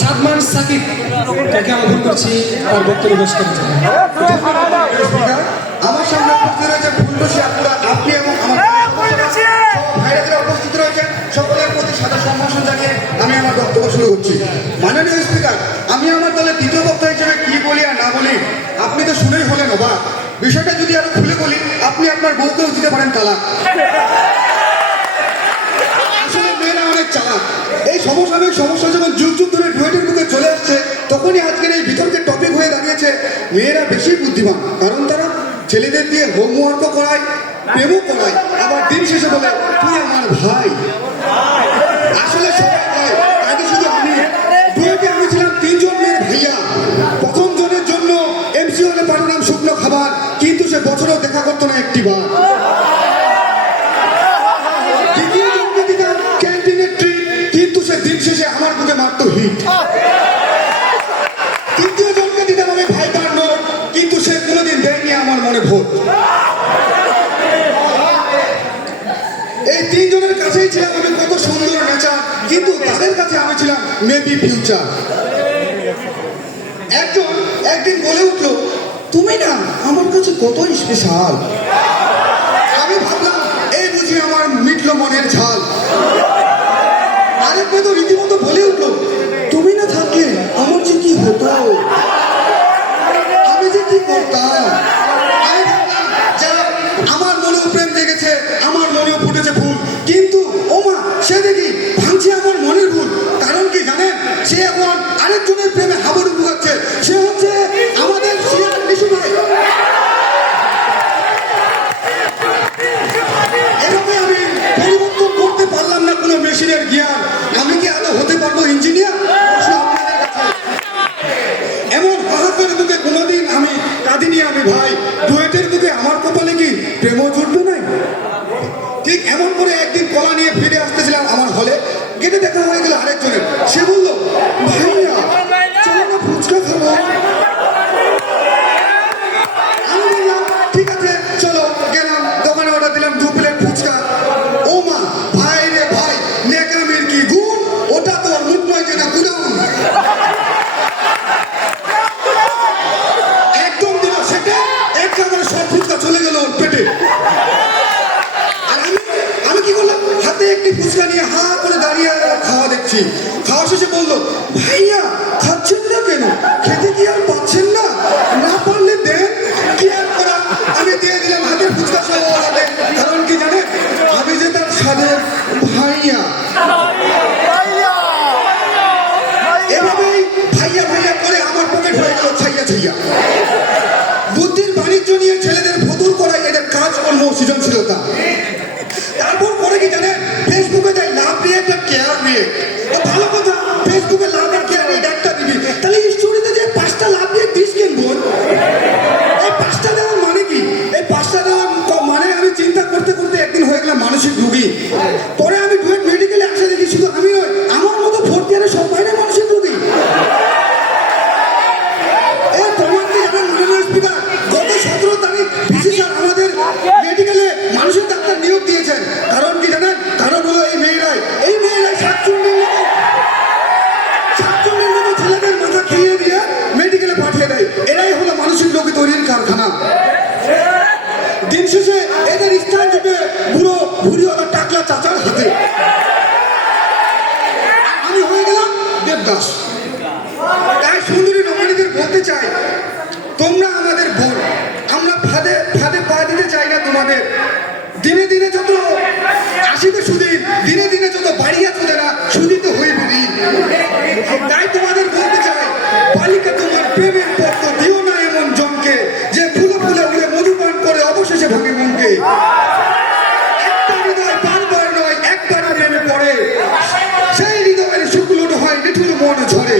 সাদমান সাকিব তাকে আমি ভুল করছি তার বক্তব্য পেশ করেছে। আমার সামনে উপস্থিত রয়েছে ফুলটুসি আপুরা, আপনি এবং আমার ভাইরা উপস্থিত রয়েছেন, সকলের প্রতি সাদা সম্ভাষণ জানিয়ে আমি আমার বক্তব্য শুরু করছি। মাননীয় স্পিকার, আমি আমার দলের দ্বিতীয় বক্তা হিসেবে কি বলি আর না বলি আপনি তো শুনেই হলেন অবাক। বিষয়টা যদি আরো খুলে বলি, আপনি আপনার বউকেও দিতে পারেন তালাক। আসলে মেয়েরা অনেক চালাক। এই সমসাময়িক সমস্যা যখন যুগ যুগ ধরে ডুয়েটের বুকে চলে আসছে, তখনই আজকের এই বিতর্কের টপিক হয়ে দাঁড়িয়েছে মেয়েরা বেশি বুদ্ধিমান, কারণ তারা ছেলেদের দিয়ে হোমওয়ার্কও করায়, প্রেমও করায়, আবার দিন শেষে বলে তুই আমার ভাই। আসলে আগে শুধু আমি ডুয়েটে আমি ছিলাম তিনজন মেয়ের ভাইয়া। প্রথম জনের জন্য এমসি হলে পাঠালাম শুকনো খাবার, কিন্তু সে বছরেও দেখা করতো না একটি বার। দ্বিতীয় জনকে দিতাম ক্যান্টিনের ট্রিট, কিন্তু সে দিন শেষে আমার বুকে মারতো হিট। তৃতীয় জনকে দিতাম আমি ভাইবার নোট, কিন্তু সে কোনোদিন দেয়নি আমার মনে ভোট। এই তিনজনের কাছেই ছিলাম আমি কত সুন্দর নেচার, কিন্তু তাদের কাছে আমি ছিলাম মেবি ফিউচার। একজন একদিন বলে উঠলো, তুমি না আমার কাছে কতই স্পেশাল। আমি ভাবলাম এই বুঝি আমার মিটলো মনের ঝাল। আরেক তো রীতিমতো বলে উঠলো, তুমি না থাকলে আমার যে কি হতো, আমি যে কি করতাম। আমি ভাবলাম যা, আমার মনেও প্রেম জেগেছে, আমার মনেও ফুটেছে ফুল, কিন্তু ওমা সে দেখি ভাঙছে আমার মনের ভুল। কারণ কি জানেন, সে এখন আরেকজনের প্রেমে হাবুডুবু খাচ্ছে। সে হচ্ছে আমাদের নিশু ভাই। এভাবে আমি পরিবর্তন করতে পারলাম না কোনো মেশিনের জ্ঞান। আমি কি আদৌ হতে পারবো ইঞ্জিনিয়ার? এমন হাহাকার বুকে কোনোদিন আমি কাঁদিনি আমি ভাই। ডুয়েটের বুকে আমার কপালে কি প্রেমও জুটবে নাই? ঠিক এমন করে একদিন কলা নিয়ে ফিরে আসতেছিলাম আমার হলে, গেটে দেখা হয়ে গেল আরেকজনের। সে বলল, ভাইয়া চলো না ফুচকা খাবো। আমি বললাম ঠিক আছে চলো। গেলাম দোকানে, অর্ডার দিলাম 2 প্লেট ফুচকা। ও মা, ভাই রে ভাই, নেকামির কি গুণ, ওটা তোর মুখ নয় যেটা গুদাউন। একদম দিল সেটা, একেবারে সব ফুচকা চলে গেল ওর পেটে। আর আমি কি করলাম, হাতে একটি ফুচকা নিয়ে হা করে দাঁড়িয়ে খাওয়া দেখছি। খাওয়া শেষে বললো, ভাইয়া খাচ্ছেন না কেন? খেতে কি আর পাচ্ছেন না? না পারলে দেন, কি আর করা। আমি দিয়ে দিলাম হাতের ফুচকা সহ ওনাকে। কারণ কি জানে, আমি যে তার স্বাদের ভাইয়া। এভাবেই ভাইয়া ভাইয়া করে আমার পকেট হয়ে গেল ছাইয়া ছাইয়া। বুদ্ধির বাণিজ্য নিয়ে ছেলেদের ফতুর করাই এদের কাজ, কর্ম, সৃজনশীলতা। তারপর করে কি জানে, ফেসবুকে দেয় লাভ নিয়ে একটা কেয়ার নিয়ে। ভালো কথা, ফেসবুকে লাভ আর কেয়ার নিয়ে একটা দিবি, তাহলে স্টোরিতে যে 5টা লাভ দিয়ে দিস কেন বোন? এই 5টা দেওয়ার মানে কি? এই 5টা দেওয়ার মানে আমি চিন্তা করতে করতে একদিন হয়ে গেলাম মানসিক রোগী। পরে আমি ডুয়েট মেডিকেলে আসা দেখি শুধু আমি নয়, আমার মতো 4th ইয়ারে সবাই মানসিক রোগী। এই প্রমাণ কি জানেন মাননীয় স্পিকার? গত 17 তারিখ ভিসি স্যার আমাদের মেডিকেলে মানসিক ডাক্তার নিয়োগ দিয়েছেন। কারণ কি জানেন? কারণ হলো এই মেয়েরাই 47 মতো ছেলেদের মাথা খেয়ে দিয়ে মেডিকেলে পাঠিয়ে দেয়। এরাই হলো মানসিক রোগী তৈরির কারখানা। দিন শেষে এদের স্থান যাবে বুড়ো ভুড়িওয়ালা টাকলা চাচার হাতে। আমি হয়ে গেলাম দেবদাস। তাই সুন্দরী রমণীদের বলতে চাই, তোমরা আমাদের বোন, আমরা ফাঁদে ফাঁদে পা দিতে চাই না তোমাদের। দিনে দিনে যত আসিবে সুদিন, দিনে দিনে যত বাড়িয়া তোদেরা সুদিতে হইবে ঋণ। তাই তোমাদের বলতে চাই, বালিকা তোমার প্রেমের পত্র দিও না এমন জনকে, যে ফুলে ফুলে উড়ে মধুপান করে অবশেষে ভাঙে মনকে। একটা হৃদয় বারবার নয় একবার প্রেমে পড়ে, সেই হৃদয়ের শুক্লটা হয় নিঠুর মন ঝরে।